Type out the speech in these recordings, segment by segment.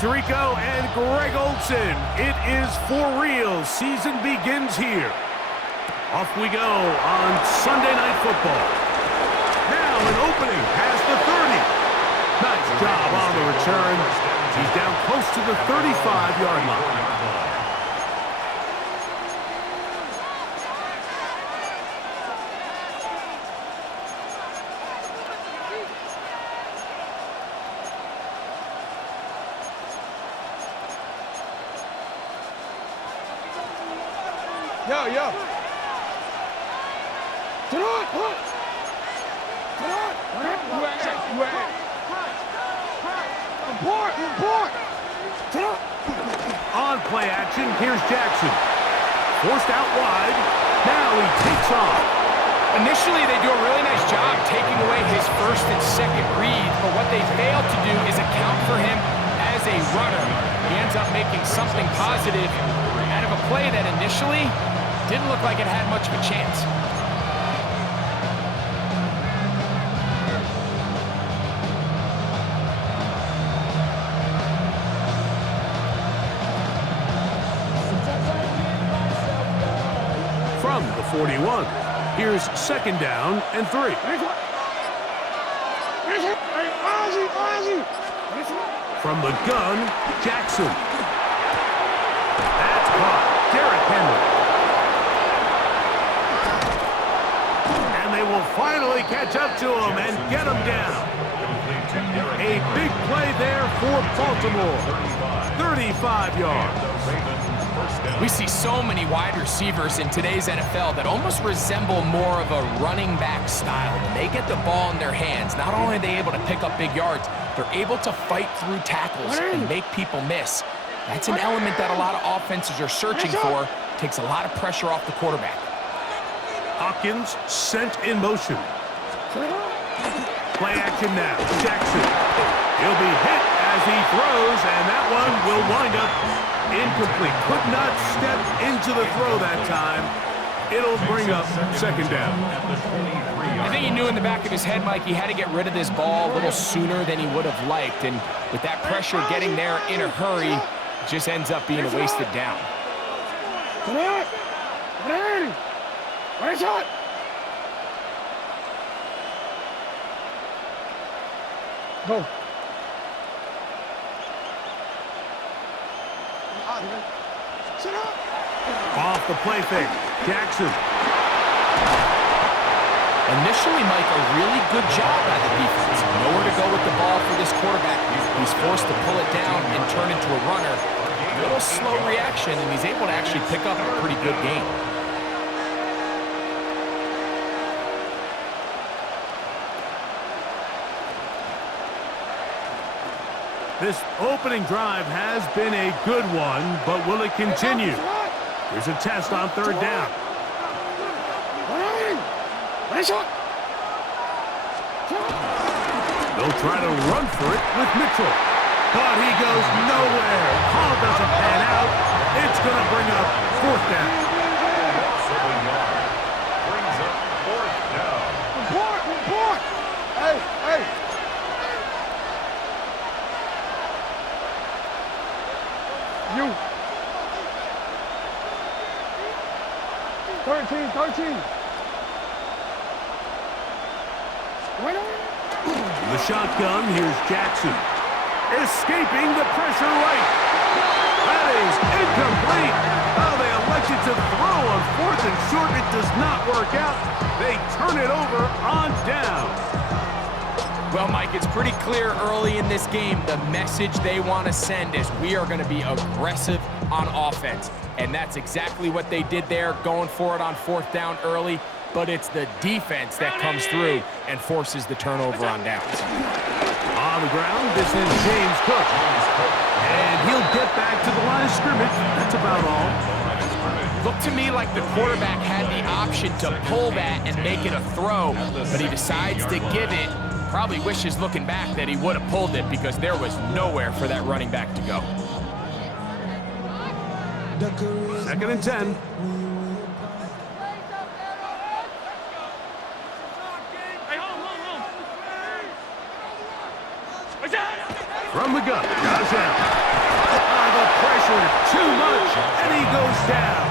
Tirico and Greg Olsen. It is for real. Season begins here. Off we go on Sunday Night Football. Now an opening past the 30. Nice job on the return. He's down close to the 35-yard line. Yo. On play action, here's Jackson. Forced out wide. Now he takes off. Initially, they do a really nice job taking away his first and second read, but what they fail to do is account for him as a runner. He ends up making something positive out of a play that initially didn't look like it had much of a chance. From the 41, here's second down and 3. From the gun, Jackson. That's caught. Derrick Henry. And they will finally catch up to him and get him down. A big play there for Baltimore. 35 yards. We see so many wide receivers in today's NFL that almost resemble more of a running back style. When they get the ball in their hands, not only are they able to pick up big yards, they're able to fight through tackles and make people miss. That's an element that a lot of offenses are searching for. Takes a lot of pressure off the quarterback. Hopkins sent in motion. Play action now. Jackson. He'll be hit as he throws, and that one will wind up incomplete. Could not step into the throw that time. It'll bring up second down. I think he knew in the back of his head, Mike, he had to get rid of this ball a little sooner than he would have liked. And with that pressure getting there in a hurry, it just ends up being a wasted down. Go. Off the play fake. Jackson. Initially, Mike, a really good job by the defense. Nowhere to go with the ball for this quarterback. He's forced to pull it down and turn into a runner. A little slow reaction, and he's able to actually pick up a pretty good game. This opening drive has been a good one, but will it continue? Here's a test on third down. They'll try to run for it with Mitchell. But he goes nowhere. Call doesn't pan out. It's going to bring up fourth down. Report! Hey! You. 13. The shotgun, here's Jackson. Escaping the pressure right. That is incomplete. Oh, they elected to throw on fourth and short. It does not work out. They turn it over on down. Well, Mike, it's pretty clear early in this game the message they want to send is we are going to be aggressive on offense. And that's exactly what they did there, going for it on fourth down early. But it's the defense that comes through and forces the turnover on downs. On the ground, this is James Cook. And he'll get back to the line of scrimmage. That's about all. Looked to me like the quarterback had the option to pull that and make it a throw, but he decides to give it. Probably wishes looking back that he would have pulled it because there was nowhere for that running back to go. Second and 10. From the gun, Josh Allen. the pressure too much, and he goes down.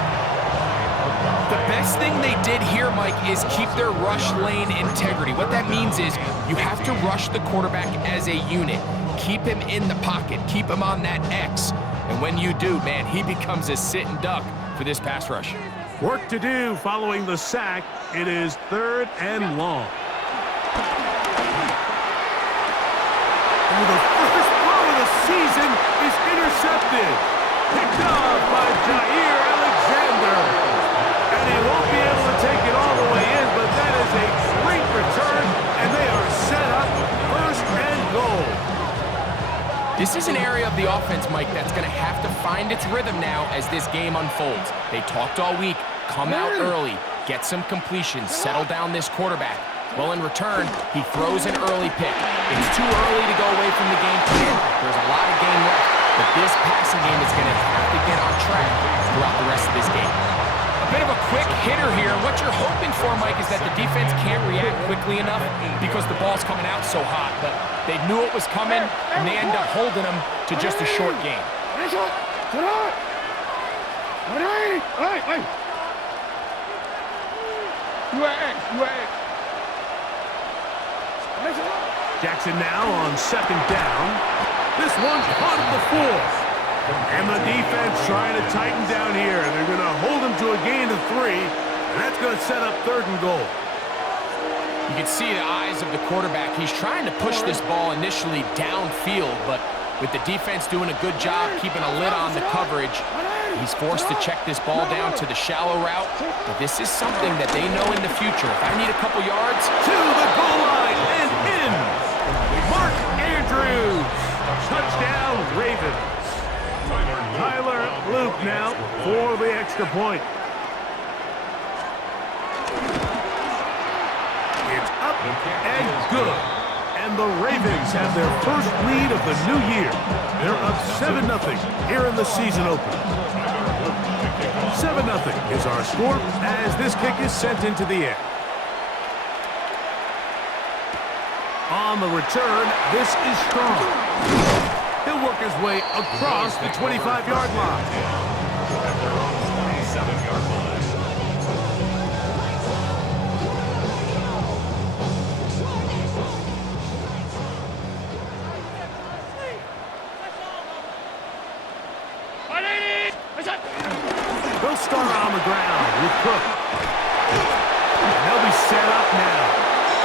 The best thing they did here, Mike, is keep their rush lane integrity. What that means is you have to rush the quarterback as a unit. Keep him in the pocket. Keep him on that X. And when you do, man, he becomes a sitting duck for this pass rush. Work to do following the sack. It is 3rd and long. And the first throw of the season is intercepted. Picked off by Jair Alexander. And he won't be able to take it all the way in, but that is a great return, and they are set up 1st and goal. This is an area of the offense, Mike, that's going to have to find its rhythm now as this game unfolds. They talked all week, come out early, get some completions, settle down this quarterback. Well, in return, he throws an early pick. It's too early to go away from the game plan. There's a lot of game left, but this passing game is going to have to get on track throughout the rest of this game. A bit of a quick hitter here. What you're hoping for, Mike, is that the defense can't react quickly enough because the ball's coming out so hot. But they knew it was coming, and they end up holding them to just a short game. Jackson now on 2nd down. This one's caught at the 4th. And the defense trying to tighten down here. They're going to hold him to a gain of 3, and that's going to set up 3rd and goal. You can see the eyes of the quarterback. He's trying to push this ball initially downfield, but with the defense doing a good job keeping a lid on the coverage, he's forced to check this ball down to the shallow route. But this is something that they know in the future. If I need a couple yards, to the goal line and in. Mark Andrews. Touchdown, Ravens. Tyler Luke now for the extra point. It's up and good. And the Ravens have their first lead of the new year. They're up 7-0 here in the season opener. 7-0 is our score as this kick is sent into the air. On the return, this is strong. He'll work his way across the 25-yard line. At their own 27-yard line. They'll start on the ground with Cook. And they'll be set up now.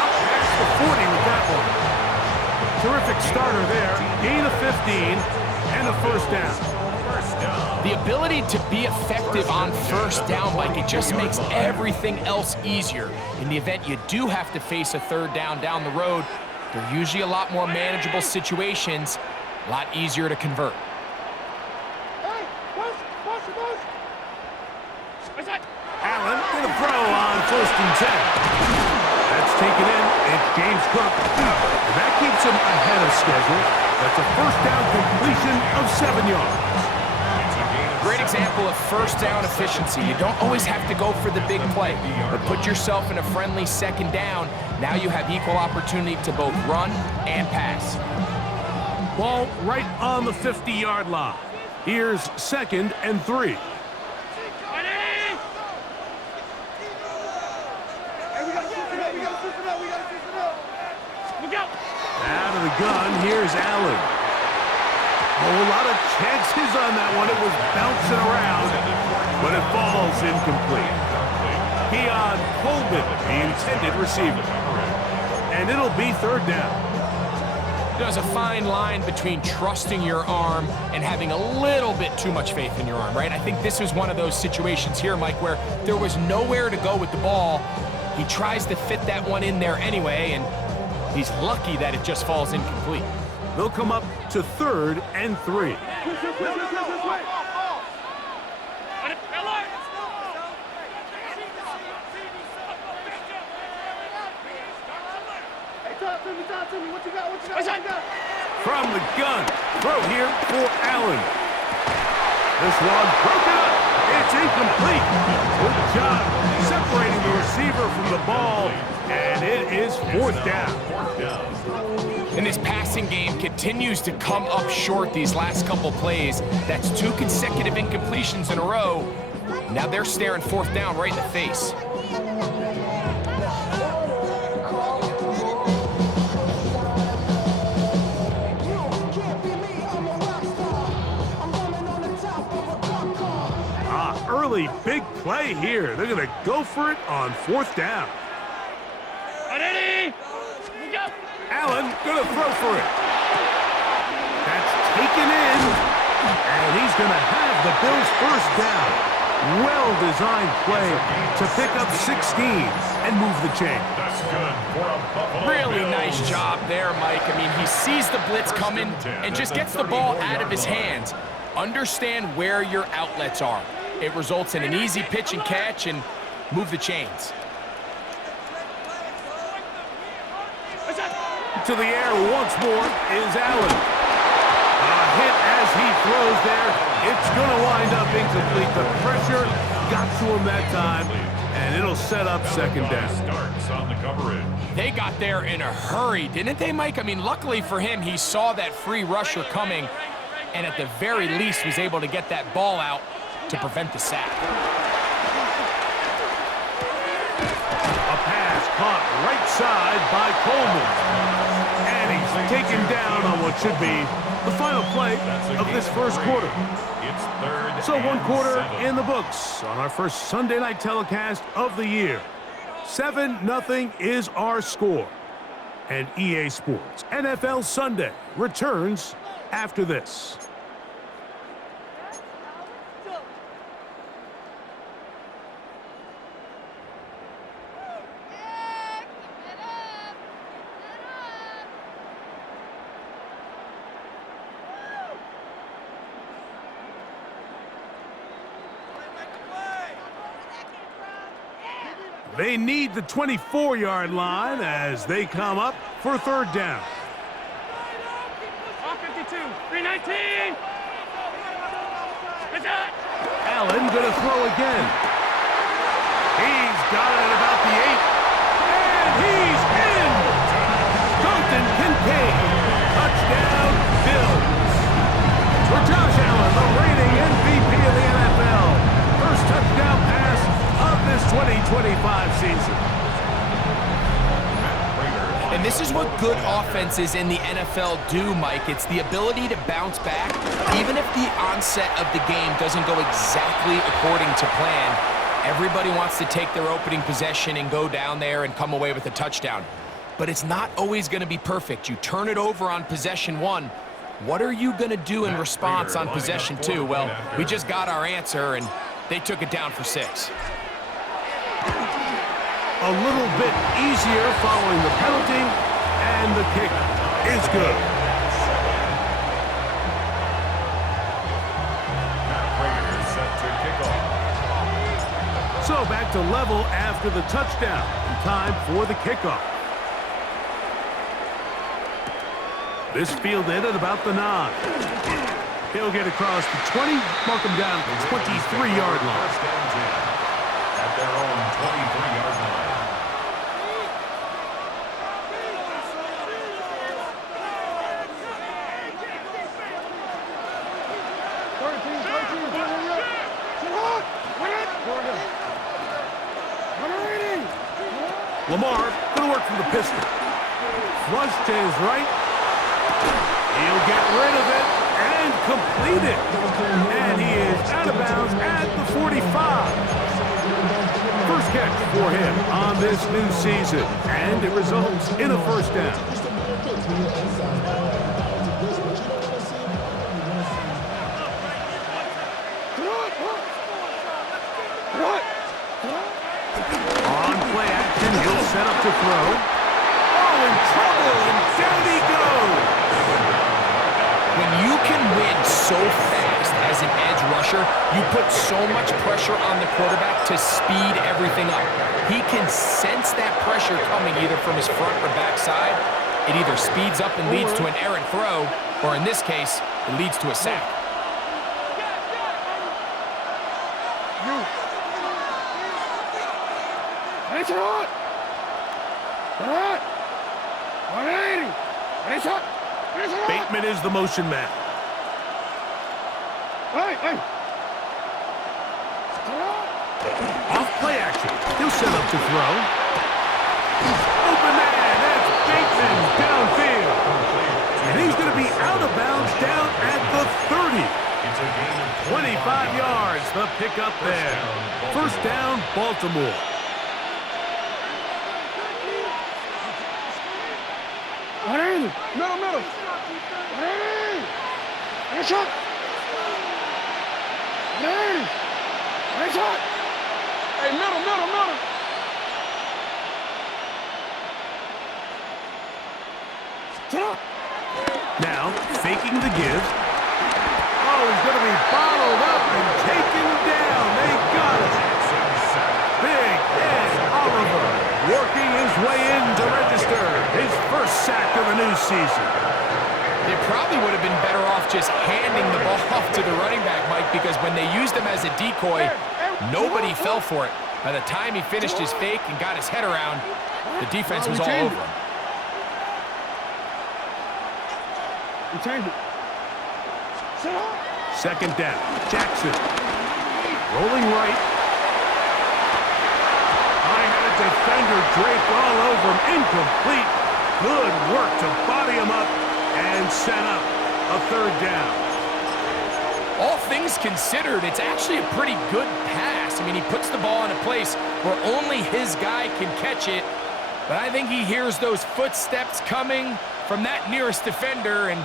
Up past the 40 with that one. Terrific starter there. Gain of 15 and a 1st down. the ability to be effective on 1st down, Mike, it just makes everything else easier. In the event you do have to face a 3rd down the road, they're usually a lot more manageable situations, a lot easier to convert. Allen with a throw on 1st and 10. That's taken in. It's James Cook. And that keeps him ahead of schedule. That's a 1st down completion of 7 yards. Great example of 1st down efficiency. You don't always have to go for the big play, but put yourself in a friendly 2nd down. Now you have equal opportunity to both run and pass. Ball right on the 50-yard line. Here's 2nd and 3. Out of the gun, here's Allen. A lot of chances on that one. It was bouncing around, but it falls incomplete. Keon Coleman, the intended receiver. And it'll be 3rd down. There's a fine line between trusting your arm and having a little bit too much faith in your arm, right? I think this was one of those situations here, Mike, where there was nowhere to go with the ball. He tries to fit that one in there anyway, and he's lucky that it just falls incomplete. They'll come up to 3rd and 3. From the gun, throw here for Allen. This one broken up. It's incomplete. Good job separating the receiver from the ball, and it is fourth down. And this passing game continues to come up short these last couple plays. That's 2 consecutive incompletions in a row. Now they're staring fourth down right in the face. Early big play here. They're going to go for it on fourth down. Allen going to throw for it. That's taken in, and he's going to have the Bills' first down. Well-designed play to pick up 16 and move the chain. That's good for a Buffalo Really Bills. nice job there, Mike. I mean, he sees the blitz coming and just gets the ball out of his hands. Understand where your outlets are. It results in an easy pitch and catch and move the chains. To the air once more is Allen. A hit as he throws there. It's going to wind up incomplete. The pressure got to him that time, and it'll set up second down. Starts on the coverage. They got there in a hurry, didn't they, Mike? I mean, luckily for him, he saw that free rusher coming, and at the very least was able to get that ball out to prevent the sack. A pass caught right side by Coleman. And he's taken down on what should be the final play of this first quarter. It's third So one and quarter 7. in the books on our first Sunday night telecast of the year. 7-0 is our score. And EA Sports NFL Sunday returns after this. They need the 24-yard line as they come up for third down. 52, 319. Allen going to throw again. He's got it at about the 8. And he's in! Dalton Kincaid. Touchdown, Bills. For Josh Allen, the reigning MVP of the NFL. First touchdown pass of this 2025 season. And this is what good offenses in the NFL do, Mike. It's the ability to bounce back, even if the onset of the game doesn't go exactly according to plan. Everybody wants to take their opening possession and go down there and come away with a touchdown. But it's not always going to be perfect. You turn it over on possession 1. What are you going to do in response on possession 2? Well, we just got our answer, and they took it down for 6. A little bit easier following the penalty, and the kick is good. Set to kick off. So back to level after the touchdown. And time for the kickoff. This fielded at about the 9. He'll get across the 20, mark him down at the 23-yard line. First and 10 at their own 23-yard line. Lamar going to work from the pistol. Flush to his right. He'll get rid of it and complete it. And he is out of bounds at the 45. First catch for him on this new season. And it results in a first down. He'll set up to throw. Oh, in trouble, and down he goes. When you can win so fast as an edge rusher, you put so much pressure on the quarterback to speed everything up. He can sense that pressure coming either from his front or back side. It either speeds up and leads to an errant throw, or in this case, it leads to a sack. Ready, shot. Shot. 180. Ready, shot. Ready, shot. Bateman is the motion man. Hey, hey. Off play action. He'll set up to throw. Open man. That's Bateman downfield. And he's going to be out of bounds down at the 30. 25 yards, the pickup there. First down, Baltimore. Middle. Ready, shot. Ready, shot. Hey, middle. Now, faking the give. Oh, he's going to be bottled up and taken down. They got it. Big Ed Oliver working his way in to register his first sack of the new season. They probably would have been better off just handing the ball off to the running back, Mike, because when they used him as a decoy, nobody fell for it. By the time he finished his fake and got his head around, the defense was all over him. Second down, Jackson. Rolling right. High-headed defender draped all over him. Incomplete. Good work to body him up and set up a third down. All things considered, it's actually a pretty good pass. I mean, he puts the ball in a place where only his guy can catch it. But I think he hears those footsteps coming from that nearest defender, and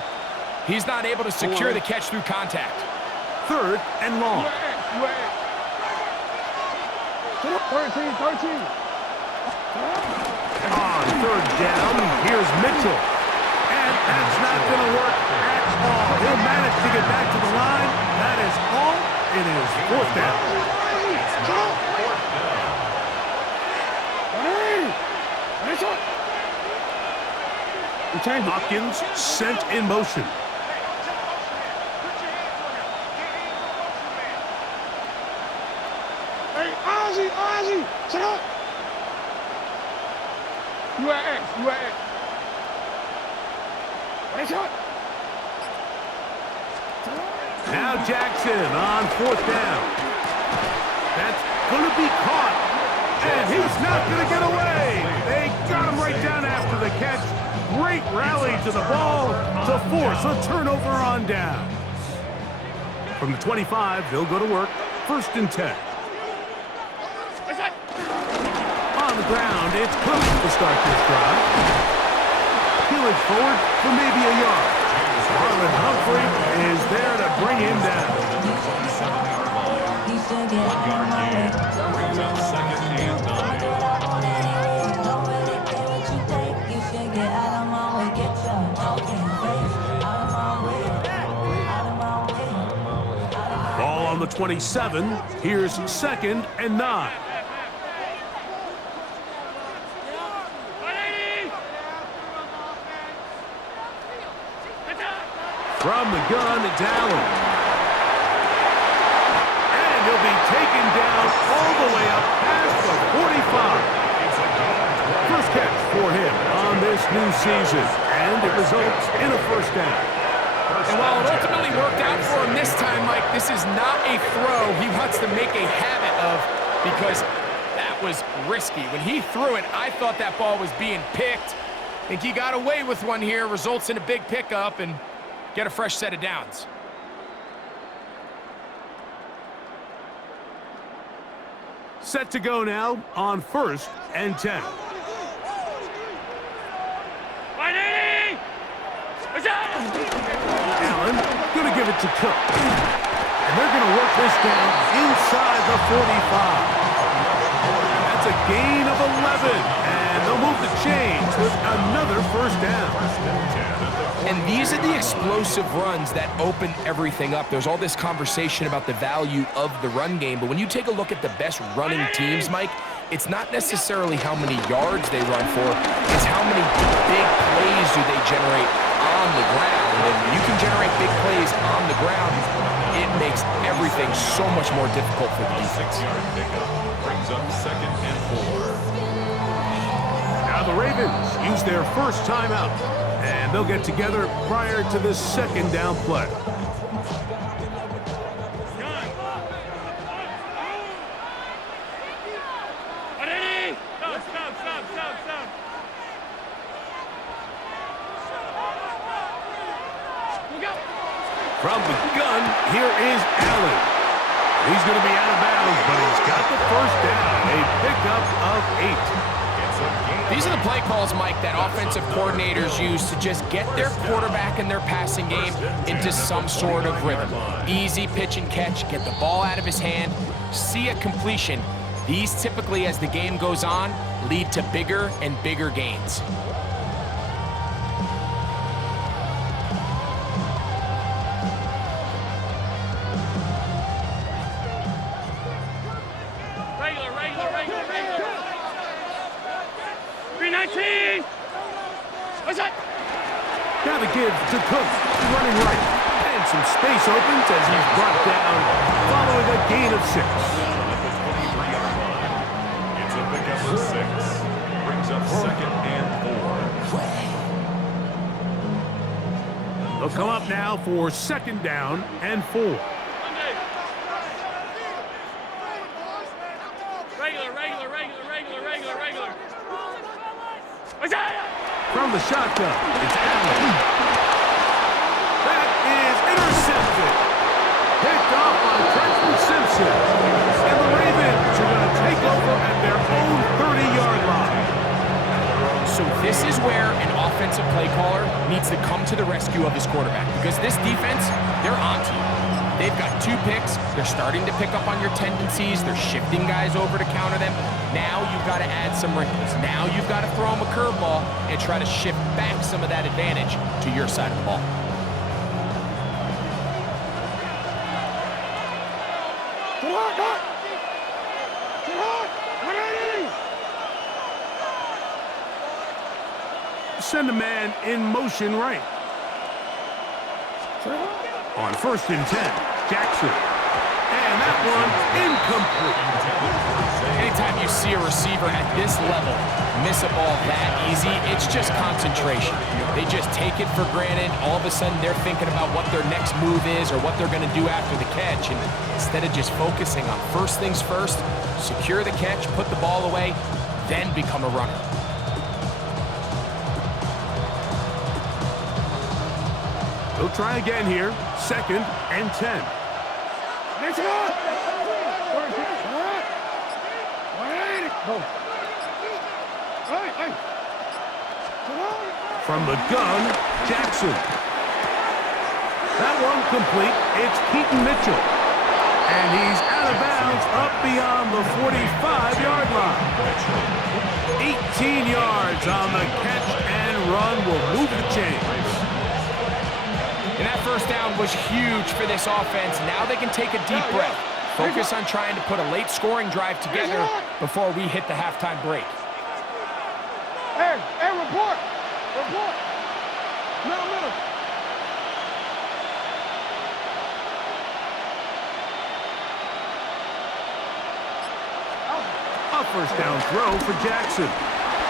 he's not able to secure the catch through contact. Third and long. 13. On third down, here's Mitchell. And that's not going to work at all. He'll manage to get back to the line. That is all. It is fourth down. Hopkins sent in motion. Hey, Ozzy, shut up. You at X. Ready, shot. Now Jackson on fourth down. That's going to be caught. And he's not going to get away. They got him right down after the catch. Great rally to the ball to force a turnover on down. From the 25, they'll go to work. First and 10. On the ground, it's Cook to start this drive. Peeling forward for maybe a yard. Marlon Humphrey is there to bring him down. 1 yard gain. Brings up second and 9. Ball on the 27. Here's second and 9. From the gun, it's Allen. And he'll be taken down all the way up past the 45. First catch for him on this new season. And it results in a first down. And while it ultimately worked out for him this time, Mike, this is not a throw he wants to make a habit of, because that was risky. When he threw it, I thought that ball was being picked. I think he got away with one here, results in a big pickup, and get a fresh set of downs. Set to go now on first and 10. 180! Allen going to give it to Cook. And they're going to work this down inside the 45. That's a gain of 11. And they'll move the chains with another first down. And these are the explosive runs that open everything up. There's all this conversation about the value of the run game, but when you take a look at the best running teams, Mike, it's not necessarily how many yards they run for, it's how many big plays do they generate on the ground. And when you can generate big plays on the ground, it makes everything so much more difficult for the A defense. 6-yard pickup brings up 2nd and 4. Now the Ravens use their first timeout, and they'll get together prior to this 2nd down play. From the gun, here is Allen. He's going to be out of bounds, but he's got the first down, a pickup of 8. These are the play calls, Mike, that offensive coordinators use to just get their quarterback and their passing game into some sort of rhythm. Easy pitch and catch, get the ball out of his hand, see a completion. These typically, as the game goes on, lead to bigger and bigger gains. Now the give to Cook, running right. And some space opens as he's brought down following a gain of 6. At the 23-yard line. It's a pickup of 6. Brings up 2nd and 4. They'll come up now for 2nd down and 4. From the shotgun, it's Allen. That is intercepted. Picked off by Preston Simpson. And the Ravens are going to take over at their own 30-yard line. So this is where an offensive play caller needs to come to the rescue of his quarterback, because this defense, they're onto you. They've got 2 picks. They're starting to pick up on your tendencies. They're shifting guys over to counter them. Now you've got to add some wrinkles. Now you've got to throw them a curveball and try to shift back some of that advantage to your side of the ball. Send a man in motion right. On 1st and 10, Jackson. And that one incomplete. Anytime you see a receiver at this level miss a ball that easy, it's just concentration. They just take it for granted. All of a sudden, they're thinking about what their next move is or what they're going to do after the catch. And instead of just focusing on first things first, secure the catch, put the ball away, then become a runner. They'll try again here. 2nd and 10. From the gun, Jackson. That one complete. It's Keaton Mitchell. And he's out of bounds up beyond the 45-yard line. 18 yards on the catch and run will move the chains. And that first down was huge for this offense. Now they can take a deep breath. Focus on trying to put a late scoring drive together before we hit the halftime break. Hey, report. Report. Middle. A first down throw for Jackson.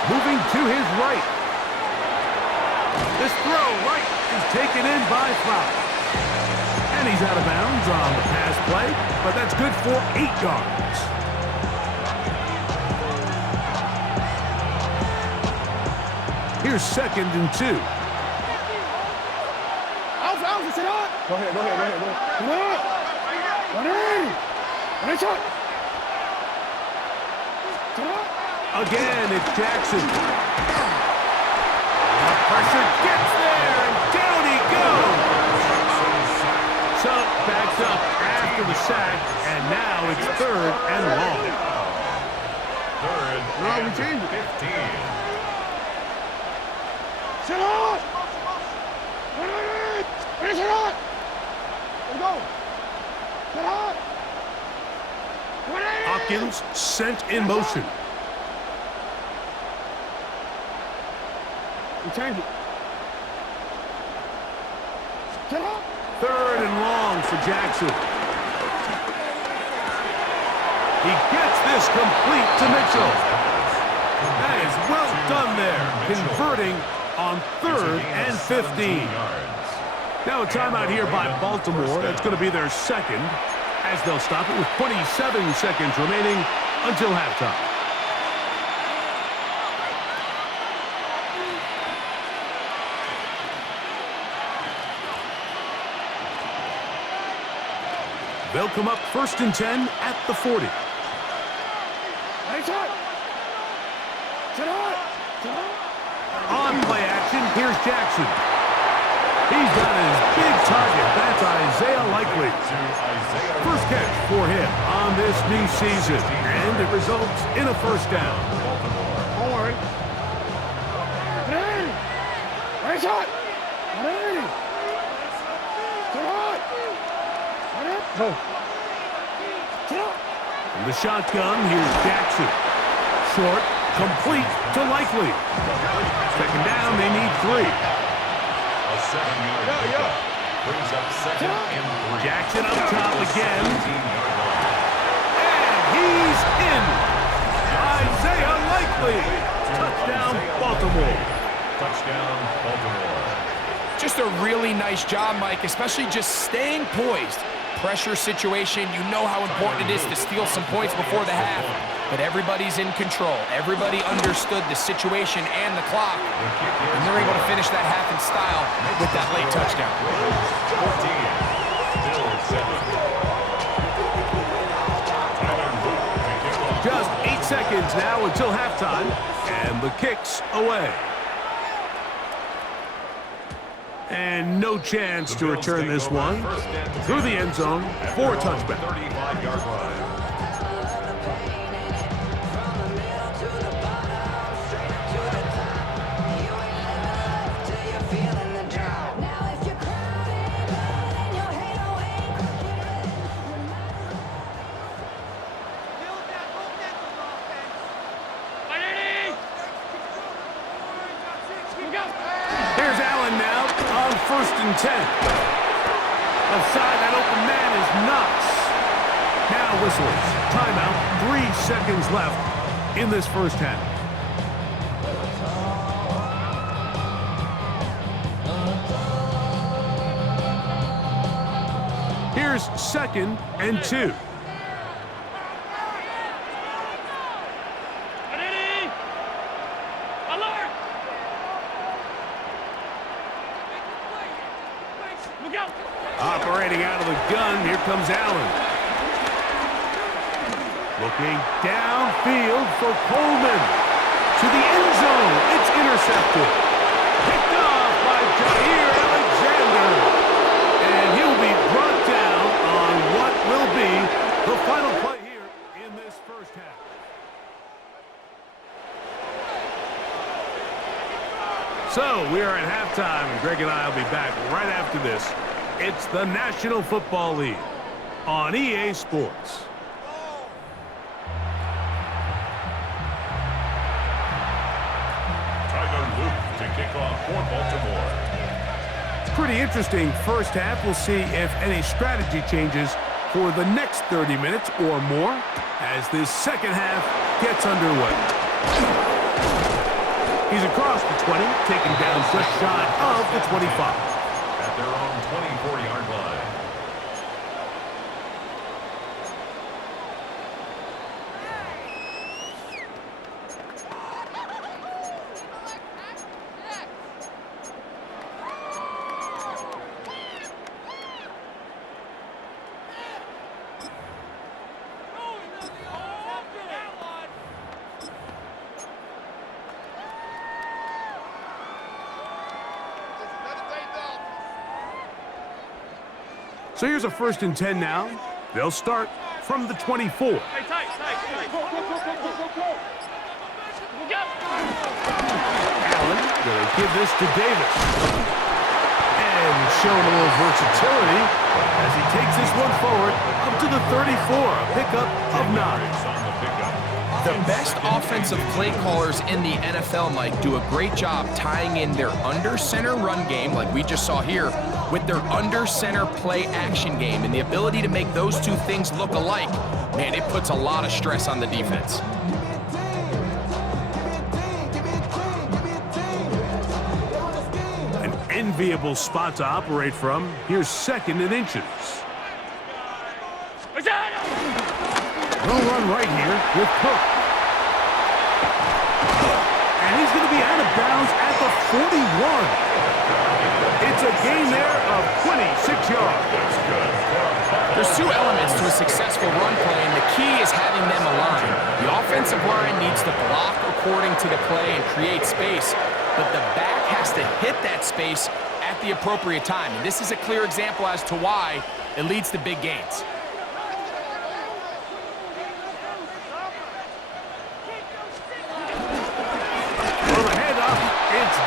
Moving to his right. This throw right is taken in by Flowers. And he's out of bounds on the pass play, but that's good for 8 yards. Here's 2nd and 2. Alpha, sit up. Go ahead. Again, it's Jackson. The pressure gets there, and down he goes. So, backs up after the sack, and now it's 3rd and long. 3rd and 15. Sit up. Sit up. Let's go. Sit up. Hopkins sent in motion. We change it. Sit up. 3rd and long for Jackson. He gets this complete to Mitchell. That is well done there, converting on 3rd and 15. Now a timeout here by Baltimore. That's going to be their second, as they'll stop it with 27 seconds remaining until halftime. They'll come up 1st and 10 at the 40. On play action, here's Jackson. He's got his big target. That's Isaiah Likely. First catch for him on this new season, and it results in a 1st down. Don't worry. Hey! Right shot! Hey! Go. From the shotgun, here's Jackson. Short, complete to Likely. 2nd down, they need 3. A 7-yard pickup brings up 2nd and 3. Jackson up top again. And he's in. Isaiah Likely. Touchdown, Baltimore. Touchdown, Baltimore. Just a really nice job, Mike, especially just staying poised. Pressure situation, you know how important it is to steal some points before the half. But everybody's in control. Everybody understood the situation and the clock. And they're able to finish that half in style with that late touchdown. 14, Just 8 seconds now until halftime. And the kick's away. And no chance to return this one through the end zone for a touchback. 35-yard line. Here's Allen now on 1st and 10. Outside, that open man is Knox. Now whistles. Timeout. 3 seconds left in this 1st half. Here's 2nd and 2. Operating out of the gun, here comes Allen. Looking downfield for Coleman. To the end zone, it's intercepted. Picked off by Jair Alexander. And he'll be brought down on what will be the final play here in this 1st half. So, we are at halftime, and Greg and I will be back right after this. It's the National Football League on EA Sports. Tyler Luke to kick off for Baltimore. Pretty interesting 1st half. We'll see if any strategy changes for the next 30 minutes or more as this 2nd half gets underway. He's across the 20, taken down just shy of the 25. At their own 24-yard line. So here's a 1st and 10 now. They'll start from the 24. Hey, tight. Allen gonna give this to Davis. And showing a little versatility as he takes this one forward up to the 34. A pickup of 9. On the pickup. The best offensive play callers in the NFL, Mike, do a great job tying in their under-center run game, like we just saw here, with their under-center play action game. And the ability to make those two things look alike, man, it puts a lot of stress on the defense. An enviable spot to operate from. Here's 2nd and inches. No run right here with Cook. And he's going to be out of bounds at the 41. It's a gain there of 26 yards. There's two elements to a successful run play, and the key is having them aligned. The offensive line needs to block according to the play and create space, but the back has to hit that space at the appropriate time. And this is a clear example as to why it leads to big gains.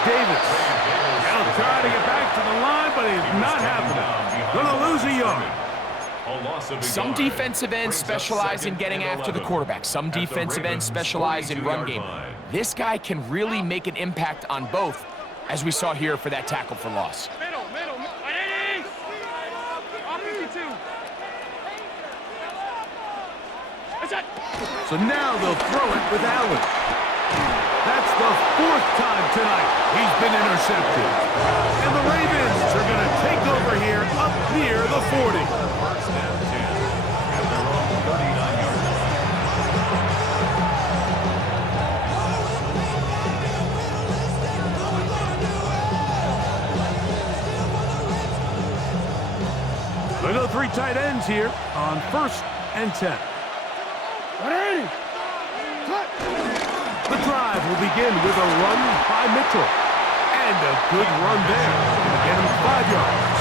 Davis. They'll try to get back to the line, but it's not happening. Gonna lose a yard. Some defensive ends specialize in getting after the quarterback. Some defensive ends specialize in run game. This guy can really make an impact on both, as we saw here for that tackle for loss. So now they'll throw it with Allen. That's the 4th time tonight he's been intercepted. And the Ravens are going to take over here up near the 40. First and 10 at their own 39-yard line. They go 3 tight ends here on 1st and 10. The drive will begin with a run by Mitchell. And a good run there. Gonna get him 5 yards.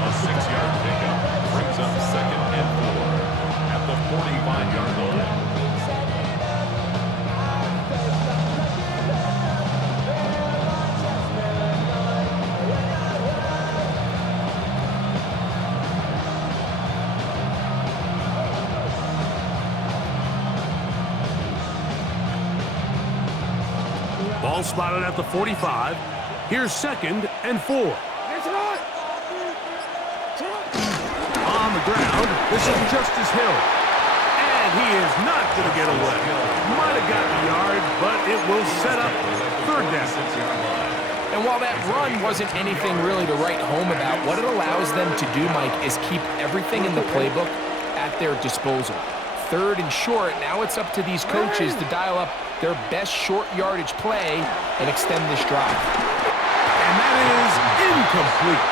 A 6-yard pickup brings up 2nd and 4 at the 45-yard line. Ball spotted at the 45. Here's 2nd and 4. On the ground, this is Justice Hill. And he is not going to get away. Might have gotten a yard, but it will set up 3rd down. And while that run wasn't anything really to write home about, what it allows them to do, Mike, is keep everything in the playbook at their disposal. 3rd and short, now it's up to these coaches to dial up their best short yardage play and extend this drive. And that is incomplete.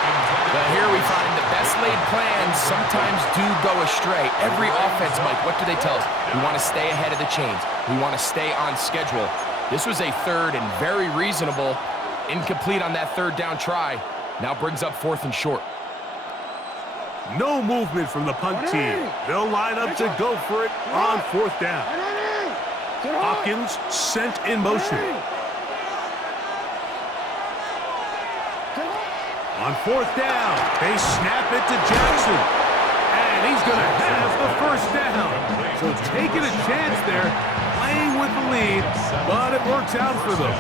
But here we find the best laid plans sometimes do go astray. Every offense, Mike, what do they tell us? We want to stay ahead of the chains. We want to stay on schedule. This was a 3rd and very reasonable. Incomplete on that 3rd down try. Now brings up 4th and short. No movement from the punt team. They'll line up to go for it on 4th down. Hopkins sent in motion. On 4th down, they snap it to Jackson. And he's going to have the 1st down. So taking a chance there, playing with the lead, but it works out for them.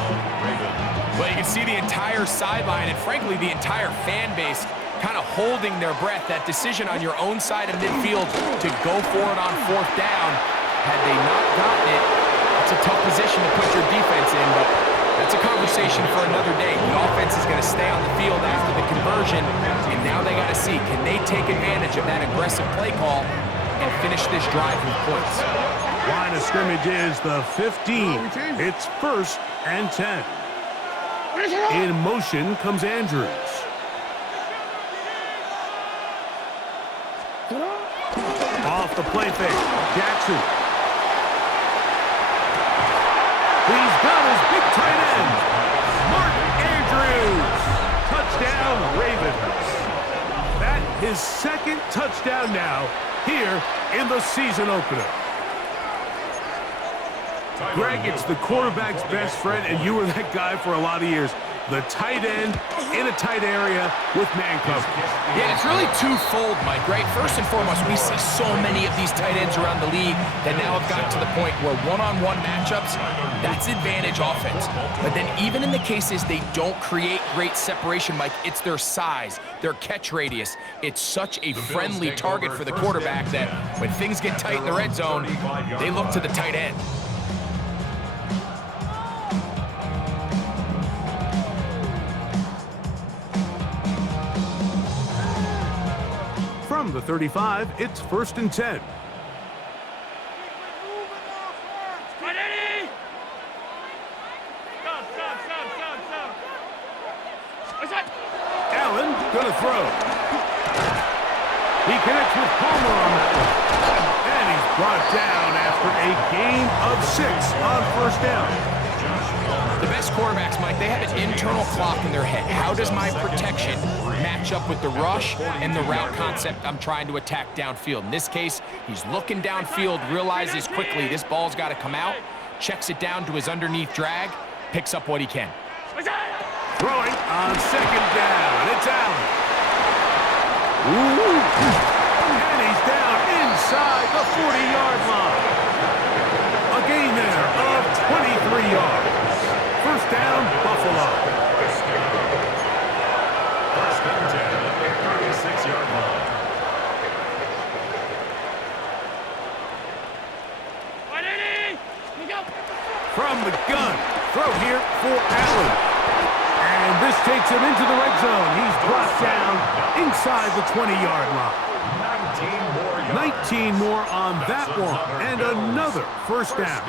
Well, you can see the entire sideline and, frankly, the entire fan base kind of holding their breath. That decision on your own side of midfield to go for it on 4th down, had they not gotten it, it's a tough position to put your defense in, but that's a conversation for another day. The offense is going to stay on the field after the conversion, and now they got to see, can they take advantage of that aggressive play call and finish this drive with points? Line of scrimmage is the 15. It's 1st and 10. In motion comes Andrews. Off the play fake, Jackson. He's got his big tight end, Mark Andrews. Touchdown, Ravens. That his 2nd touchdown now here in the season opener. Greg, it's the quarterback's best friend, and you were that guy for a lot of years. The tight end in a tight area with man coverage. Yeah, it's really twofold, Mike, right? First and foremost, we see so many of these tight ends around the league that now have gotten to the point where one-on-one matchups, that's advantage offense. But then even in the cases they don't create great separation, Mike, it's their size, their catch radius. It's such a friendly target for the quarterback that when things get tight in the red zone, they look to the tight end. From the 35, it's 1st and 10. Allen gonna throw. He connects with Palmer on that one. And he's brought down after a gain of 6 on 1st down. The best quarterbacks, Mike, they have an internal clock in their head. How does my protection match up with the rush and the route concept I'm trying to attack downfield? In this case, he's looking downfield, realizes quickly this ball's got to come out, checks it down to his underneath drag, picks up what he can. Throwing on 2nd down. It's Allen. Ooh. And he's down inside the 40-yard line. A gain there of 23 yards. 1st down, Buffalo. 1st and 10 at the 36-yard line. From the gun, throw here for Allen. And this takes him into the red zone. He's brought down inside the 20-yard line. 19 more on that one. And another 1st down.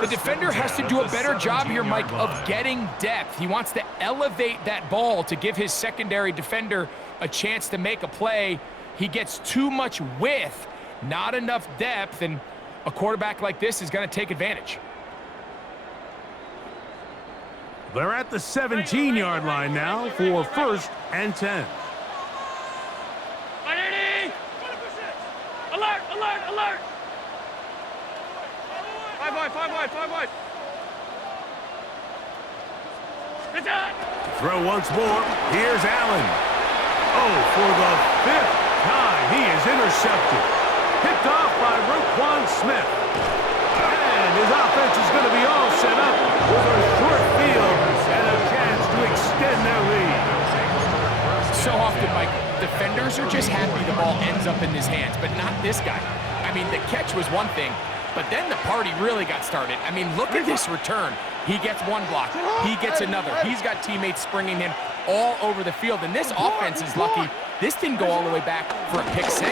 The defender has to do a better job here, Mike, of getting depth. He wants to elevate that ball to give his secondary defender a chance to make a play. He gets too much width, not enough depth, and a quarterback like this is going to take advantage. They're at the 17-yard line now for 1st and 10. Alert, alert, alert! 5 wide. Throw once more. Here's Allen. Oh, for the 5th time, he is intercepted. Picked off by Roquan Smith. And his offense is going to be all set up with a short field and a chance to extend their lead. So often, Mike, defenders are just happy the ball ends up in his hands, but not this guy. I mean, the catch was one thing, but then the party really got started. I mean, look at this return. He gets one block. He gets another. He's got teammates springing him all over the field. And this offense is lucky. This didn't go all the way back for a pick 6.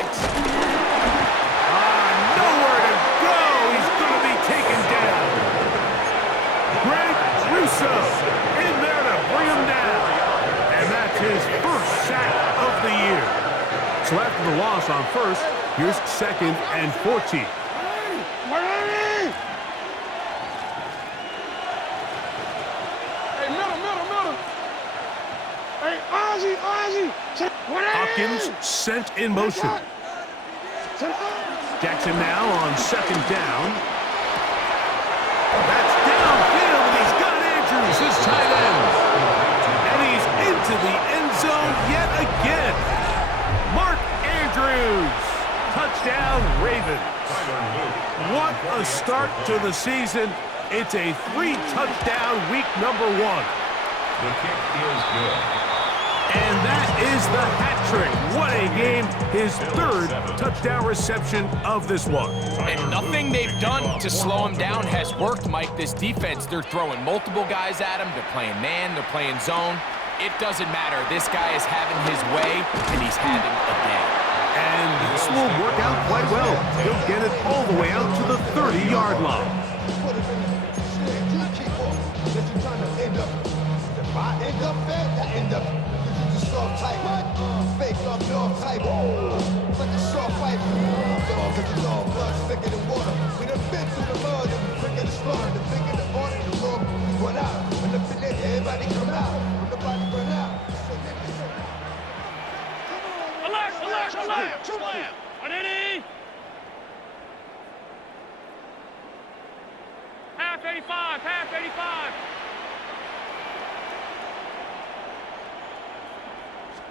Nowhere to go. He's going to be taken down. Greg Russo in there to bring him down. And that's his 1st sack of the year. So after the loss on 1st, here's 2nd and 14. Hopkins sent in motion. Jackson now on 2nd down. That's downfield. He's got Andrews, his tight end. And he's into the end zone yet again. Mark Andrews. Touchdown, Ravens. What a start to the season. It's a 3-touchdown week number 1. The kick is good. And that is the hat trick. What a game. His 3rd touchdown reception of this one. And nothing they've done to slow him down has worked, Mike. This defense, they're throwing multiple guys at him. They're playing man. They're playing zone. It doesn't matter. This guy is having his way, and he's having a day. And this will work out quite well. He'll get it all the way out to the 30-yard line. Fake up dog type. Like a short fight. Dog is the dog, blood thicker than water. We done been through the mud and we quick in the slaughter. The bigger the order, the more we run out. When the finish, everybody come out. When the body run out. Alert, alert, alert! Slam! Ready? Half 85, half 85.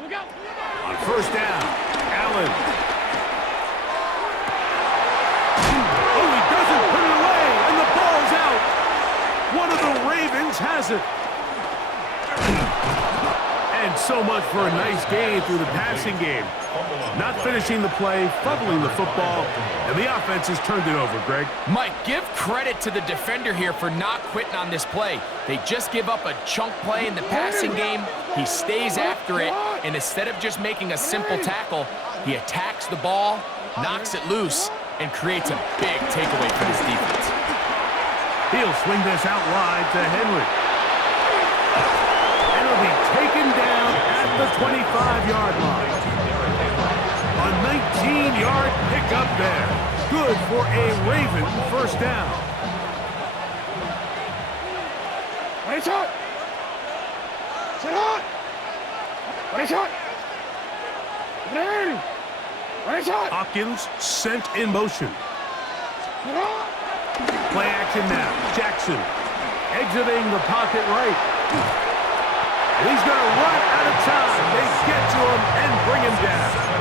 On first down, Allen. Oh, he doesn't put it away, and the ball's out. One of the Ravens has it. And so much for a nice gain through the passing game. Not finishing the play, fumbling the football, and the offense has turned it over, Greg. Mike, give credit to the defender here for not quitting on this play. They just give up a chunk play in the passing game. He stays after it, and instead of just making a simple tackle, he attacks the ball, knocks it loose, and creates a big takeaway for this defense. He'll swing this out wide to Henry. And it'll be taken down at the 25-yard line. A 19-yard pickup there. Good for a Raven first down. Ready, shot. Sit hot. Ready, shot. Ready. Ready, shot. Hopkins sent in motion. Sit hot. Play action now. Jackson exiting the pocket right. And he's going to run out of time. They get to him and bring him down.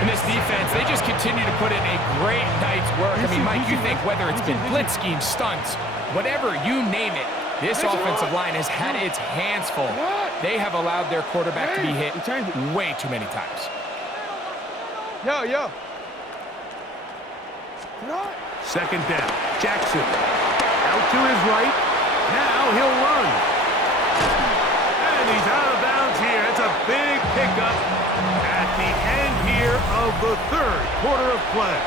In this defense, they just continue to put in a great night's work. I mean, Mike, you think whether it's been blitz schemes, stunts, whatever you name it, this offensive line has had its hands full. They have allowed their quarterback to be hit way too many times. Yo. Second down. Jackson out to his right. Now he'll run. And he's out of bounds here. It's a big pickup at the end here of the third quarter of play.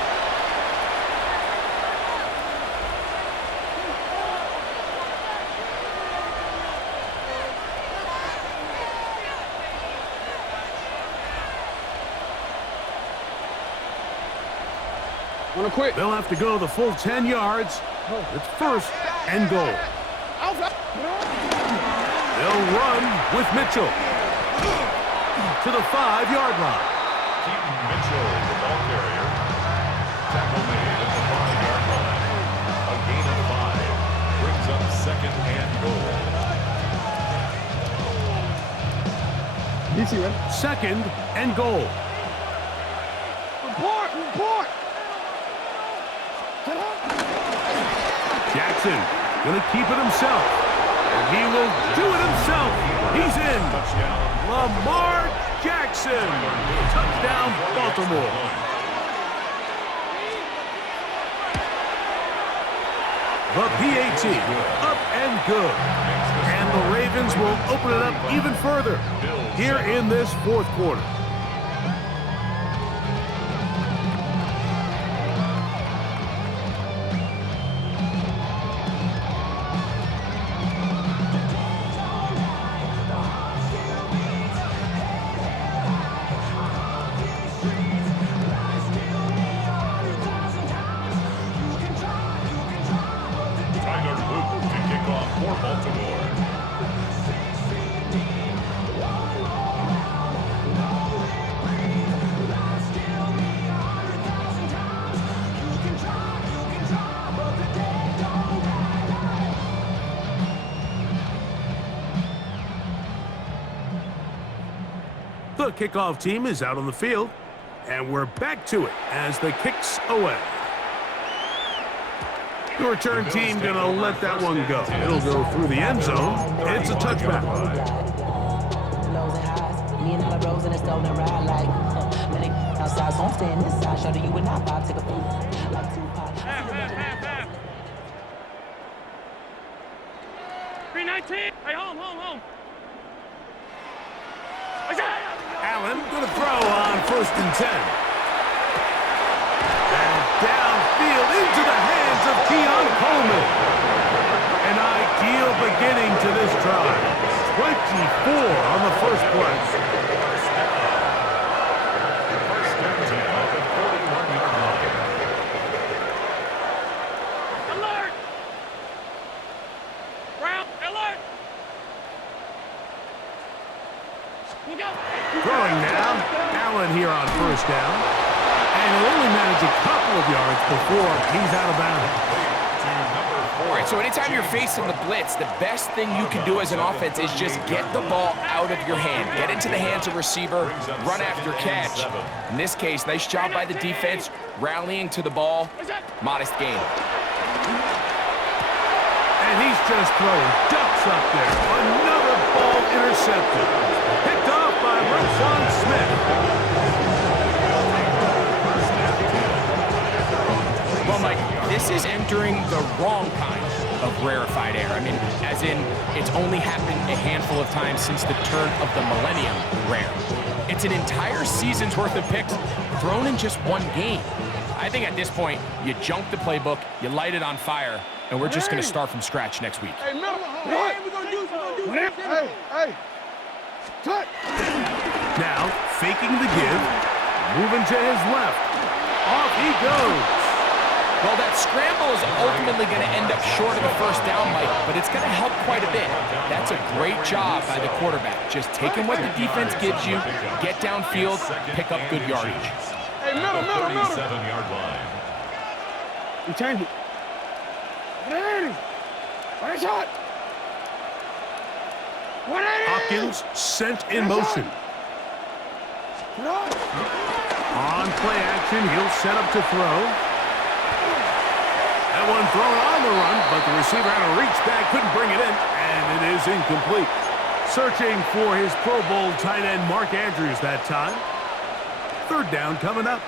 Wanna quit? They'll have to go the full 10 yards. It's first and goal. They'll run with Mitchell to the 5-yard line. Keaton Mitchell, the ball carrier. Tackle made at the 5-yard line. A gain of 5 brings up second and goal. DC, right? Second and goal. Report. Jackson gonna keep it himself. And he will do it himself. He's in. Touchdown. Lamar Jackson. Touchdown, Baltimore. The PAT, up and good. And the Ravens will open it up even further here in this fourth quarter. The kickoff team is out on the field, and we're back to it as the kick's away. The return team gonna let that one go. It'll go through the end zone. It's a touchback. Allen gonna throw on first and 10. And downfield into the hands of Keon Coleman. An ideal beginning to this drive. 24 on the first play. First and 10 at the 41-yard line. Alert! Brown, alert! You go! Throwing now. Allen here on first down. And he'll only manage a couple of yards before he's out of bounds. To number All right, so anytime you're facing the blitz, the best thing you can do as an offense is just get the ball out of your hand. Get into the hands of receiver, run after catch. In this case, nice job by the defense, rallying to the ball. Modest gain. And he's just throwing ducks up there. Another ball intercepted. Picked off by Roquan Smith. Well, Mike, this is entering the wrong kind of rarefied air. I mean, as in, it's only happened a handful of times since the turn of the millennium rare. It's an entire season's worth of picks thrown in just one game. I think at this point, you junk the playbook, you light it on fire, and we're just going to start from scratch next week. Hey, middle. What? We're going to do this. Hey. Touch. Now, faking the give, moving to his left. Off he goes. Well, that scramble is ultimately going to end up short of the first down, Mike, but it's going to help quite a bit. That's a great job by the quarterback. Just taking what the defense gives you, get downfield, pick up good yardage. Hey, middle. 37-yard line. You change it. Where's hot? Hopkins sent in motion. On play action, he'll set up to throw. That one thrown on the run, but the receiver had to reach back, couldn't bring it in, and it is incomplete. Searching for his Pro Bowl tight end, Mark Andrews, that time. Third down coming up.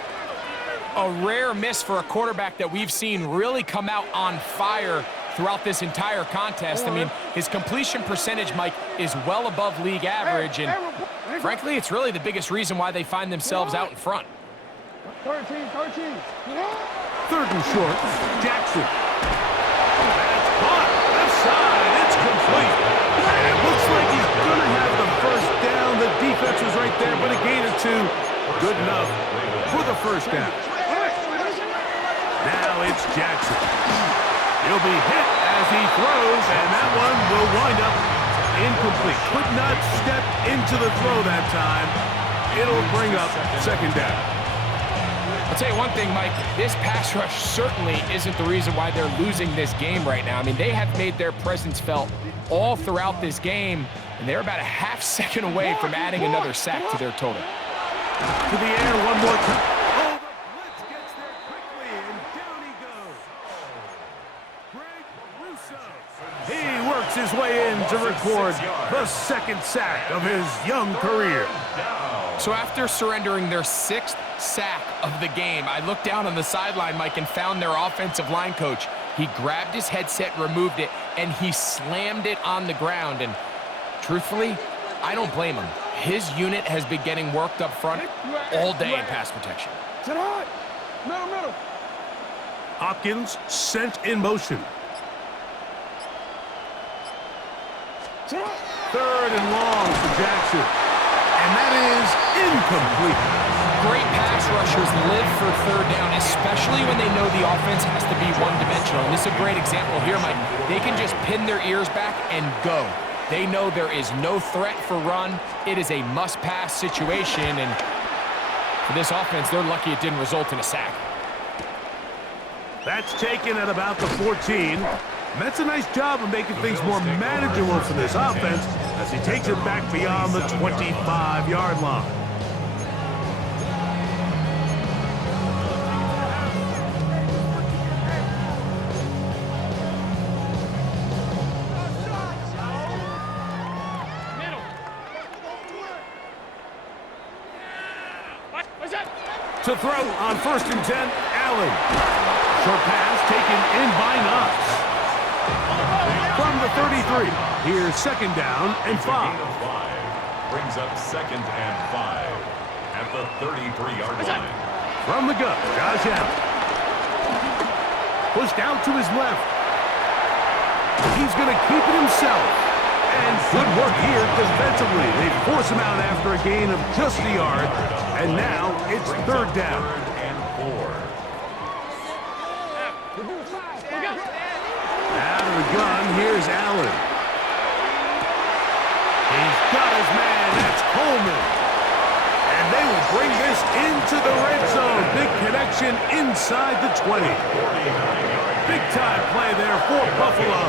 A rare miss for a quarterback that we've seen really come out on fire throughout this entire contest. I mean, his completion percentage, Mike, is well above league average, and frankly, it's really the biggest reason why they find themselves out in front. 13. Third and short, Jackson. That's caught, left side, it's complete. And it looks like he's going to have the first down. The defense was right there, but a gain or two, good enough for the first down. Now it's Jackson. He'll be hit as he throws, and that one will wind up incomplete. Could not step into the throw that time. It'll bring up second down. I'll tell you one thing, Mike, this pass rush certainly isn't the reason why they're losing this game right now. I mean, they have made their presence felt all throughout this game, and they're about a half second away from adding another sack to their total. To the air one more time. Oh, the blitz gets there quickly, and down he goes. Greg Russo. He works his way in to record the second sack of his young career. So after surrendering their sixth sack of the game, I looked down on the sideline, Mike, and found their offensive line coach. He grabbed his headset, removed it, and he slammed it on the ground. And truthfully, I don't blame him. His unit has been getting worked up front all day in pass protection. Middle. Hopkins sent in motion. Third and long for Jackson. And that is incomplete. Great pass rushers live for third down, especially when they know the offense has to be one-dimensional. And this is a great example here, Mike. They can just pin their ears back and go. They know there is no threat for run. It is a must-pass situation, and for this offense, they're lucky it didn't result in a sack. That's taken at about the 14. And that's a nice job of making things more manageable for this offense as he takes it back beyond the 25-yard line. To throw on 1st and 10, Allen. Short pass taken in by Knox. From the 33, here's second down and 5. Brings up 2nd and 5 at the 33-yard line. From the gun, Josh Allen. Pushed out to his left. He's going to keep it himself. And good work here defensively. They force him out after a gain of just a yard. And now it's third down. 3rd and 4. Out of the gun, here's Allen. He's got his man, that's Coleman. And they will bring this into the red zone. Big connection inside the 20. 49-yard Big-time play there for Buffalo.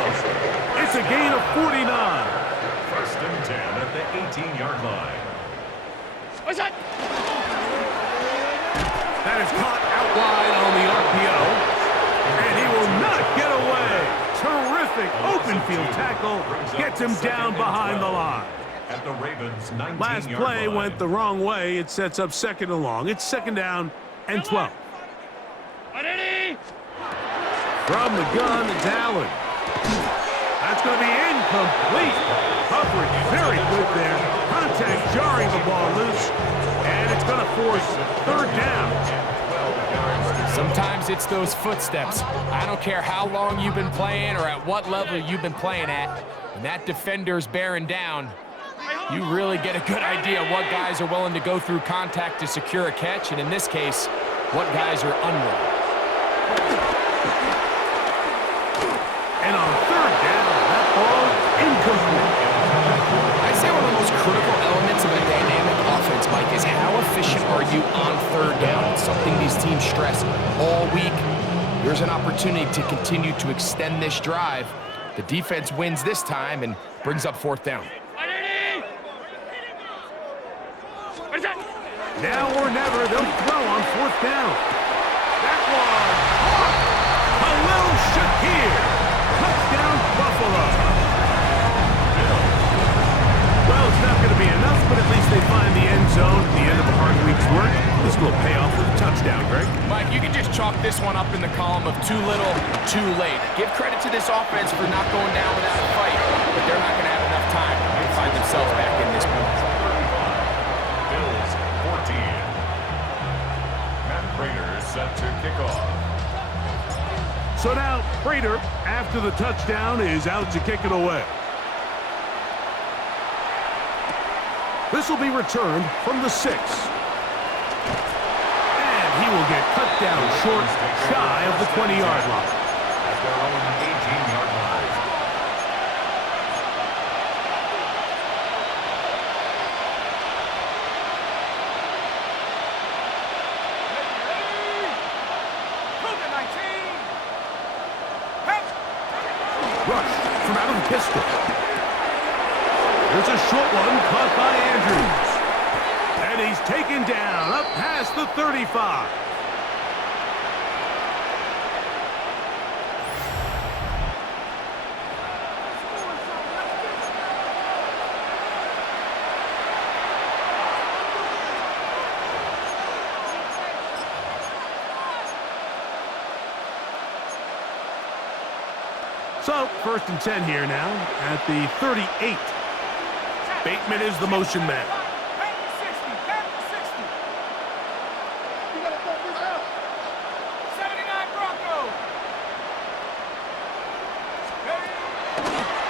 It's a gain of 49. First and 10 at the 18-yard line. What's that? That is caught out wide on the RPO. And he will not get away. Terrific open field tackle. Gets him down behind the line. At the Ravens' 19-yard line. Last play went the wrong way. It sets up second and long. It's second down and 12. From the gun, it's Allen. That's going to be incomplete. Coverage very good there. Contact jarring the ball loose. And it's going to force third down. Sometimes it's those footsteps. I don't care how long you've been playing or at what level you've been playing at. When that defender's bearing down, you really get a good idea of what guys are willing to go through contact to secure a catch, and in this case, what guys are unwilling. And on third down, that ball incomplete. I'd say one of the most critical elements of a dynamic offense, Mike, is how efficient are you on third down? It's something these teams stress all week. Here's an opportunity to continue to extend this drive. The defense wins this time and brings up fourth down. Now or never, they'll throw on fourth down. That one, Khalil Shakir. Touchdown, Buffalo. Well, it's not going to be enough, but at least they find the end zone at the end of a hard week's work. This will pay off with a touchdown, Greg. Mike, you can just chalk this one up in the column of too little, too late. Give credit to this offense for not going down without a fight, but they're not going to have enough time to find themselves back in this point. Bills 14. Matt Prater set to kick off. So now, Prater, after the touchdown, is out to kick it away. This will be returned from the 6. And he will get cut down short, shy of the 20-yard line. At their own 18-yard line. Rush from out of the pistol. There's a short one caught by Andrews. And he's taken down up past the 35. So, first and 10 here now at the 38. Bateman is the motion man.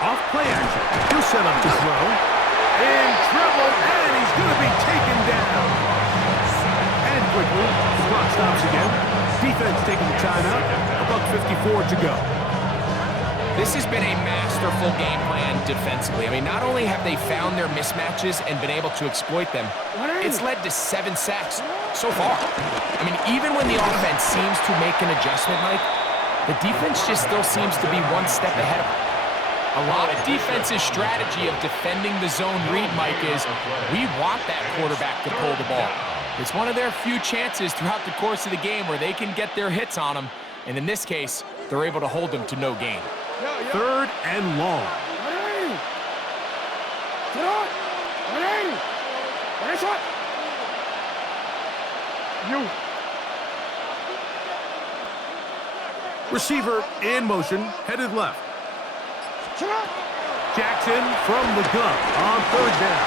Off play action. He'll set up to throw. In trouble, and he's going to be taken down. And quickly, the clock stops again. Defense taking the timeout. $1:54 to go. This has been a masterful game plan defensively. I mean, not only have they found their mismatches and been able to exploit them, it's led to 7 sacks so far. I mean, even when the offense seems to make an adjustment, Mike, the defense just still seems to be one step ahead of them. A lot of defense's strategy of defending the zone read, Mike, is we want that quarterback to pull the ball. It's one of their few chances throughout the course of the game where they can get their hits on them, and in this case, they're able to hold them to no gain. Third and long. Receiver in motion, headed left. Jackson from the gun on third down.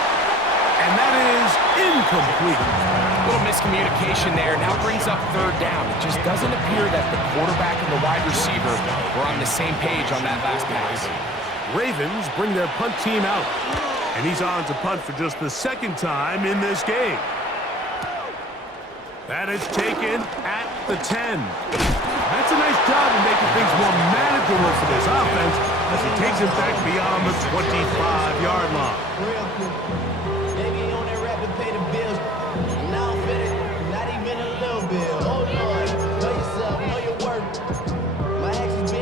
And that is incomplete. A little miscommunication there. Now brings up third down. It just doesn't appear that the quarterback and the wide receiver were on the same page on that last pass. Ravens bring their punt team out. And he's on to punt for just the second time in this game. That is taken at the 10. That's a nice job of making things more manageable for this offense as he takes him back beyond the 25-yard line. Baby on that rap to pay the bills. Now I'm fitted, not even a little bill. Oh Lord, know yourself, know your worth. My ex has been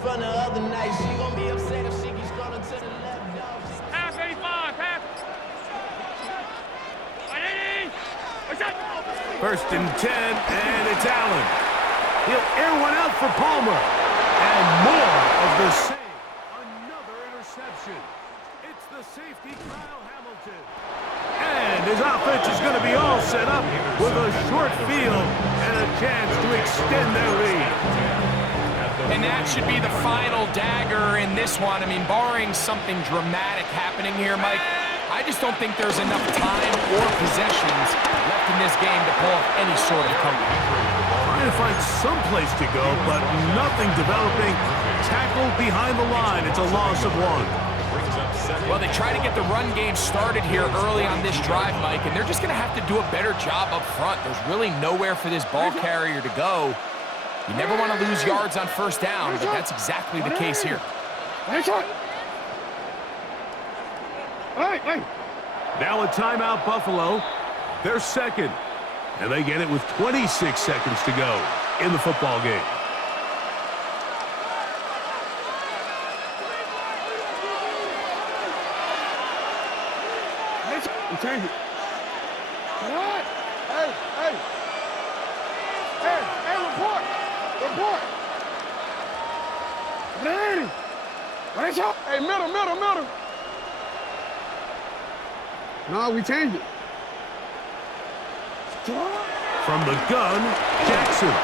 from the other night. She gon' be upset if she keeps scrolling to the left, dog. Half 85, half. 180. First and 10, and it's Allen. He'll air one out for Palmer. And more of the same. Another interception. It's the safety, Kyle Hamilton. And his offense is going to be all set up with a short field and a chance to extend their lead. And that should be the final dagger in this one. I mean, barring something dramatic happening here, Mike, I just don't think there's enough time or possessions left in this game to pull off any sort of comeback. Trying to find some place to go, but nothing developing. Tackled behind the line. It's a loss of 1. Well, they try to get the run game started here early on this drive, Mike, and they're just going to have to do a better job up front. There's really nowhere for this ball carrier to go. You never want to lose yards on first down, but that's exactly the case here. Now a timeout, Buffalo. They're second, and they get it with 26 seconds to go in the football game. Change it. Hey, report. Hey, middle. No, we changed it. From the gun, Jackson.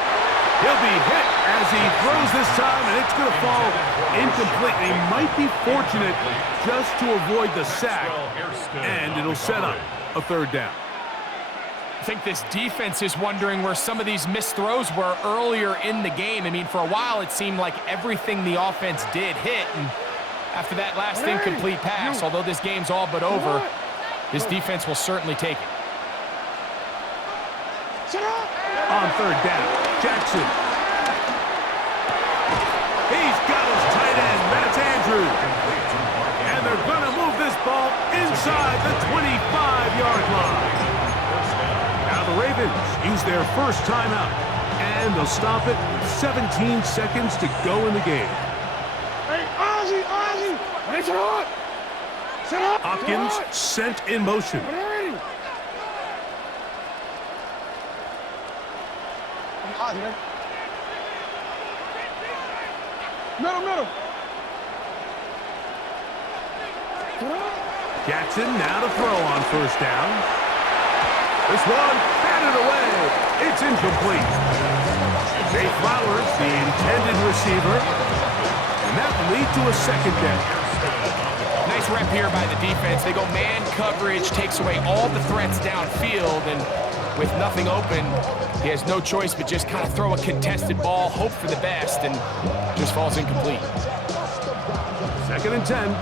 He'll be hit as he throws this time, and it's going to fall incomplete. He might be fortunate just to avoid the sack, and it'll set up a third down. I think this defense is wondering where some of these missed throws were earlier in the game. I mean, for a while, it seemed like everything the offense did hit, and after that last incomplete pass, although this game's all but over, this defense will certainly take it. On third down, Jackson. He's got his tight end, Matt Andrews. And they're going to move this ball inside the 25-yard line. Now the Ravens use their first timeout, and they'll stop it with 17 seconds to go in the game. Hey, Ozzy! Sit up! Hopkins sent in motion. Middle. Jackson now to throw on first down. This one batted away. It's incomplete. Jay Flowers, the intended receiver, and that will lead to a second down. Nice rep here by the defense. They go man coverage, takes away all the threats downfield, and with nothing open, he has no choice but just kind of throw a contested ball, hope for the best, and just falls incomplete. Second and 10.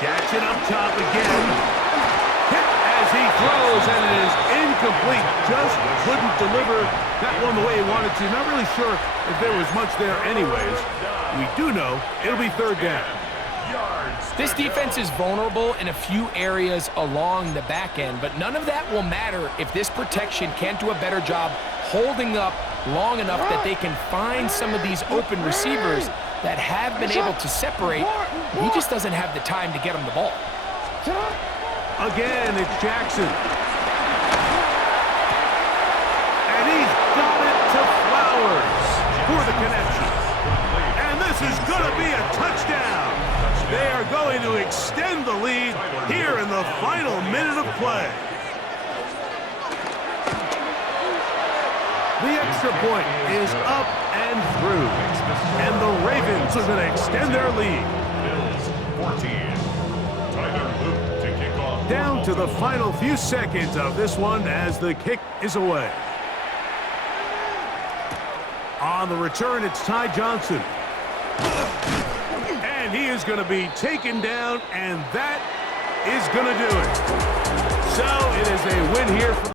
Jackson up top again. Hit as he throws, and it is incomplete. Just couldn't deliver that one the way he wanted to. Not really sure if there was much there anyways. We do know it'll be third down. This defense is vulnerable in a few areas along the back end, but none of that will matter if this protection can't do a better job holding up long enough that they can find some of these open receivers that have been able to separate. He just doesn't have the time to get them the ball. Again, it's Jackson. And he's got it to Flowers for the connection. And this is going to be a touchdown. They are going to extend the lead here in the final minute of play. The extra point is up and through. And the Ravens are going to extend their lead. Bills 14. Tyler Luke to kick off. Down to the final few seconds of this one as the kick is away. On the return, it's Ty Johnson. And he is going to be taken down, and that is going to do it. So it is a win here for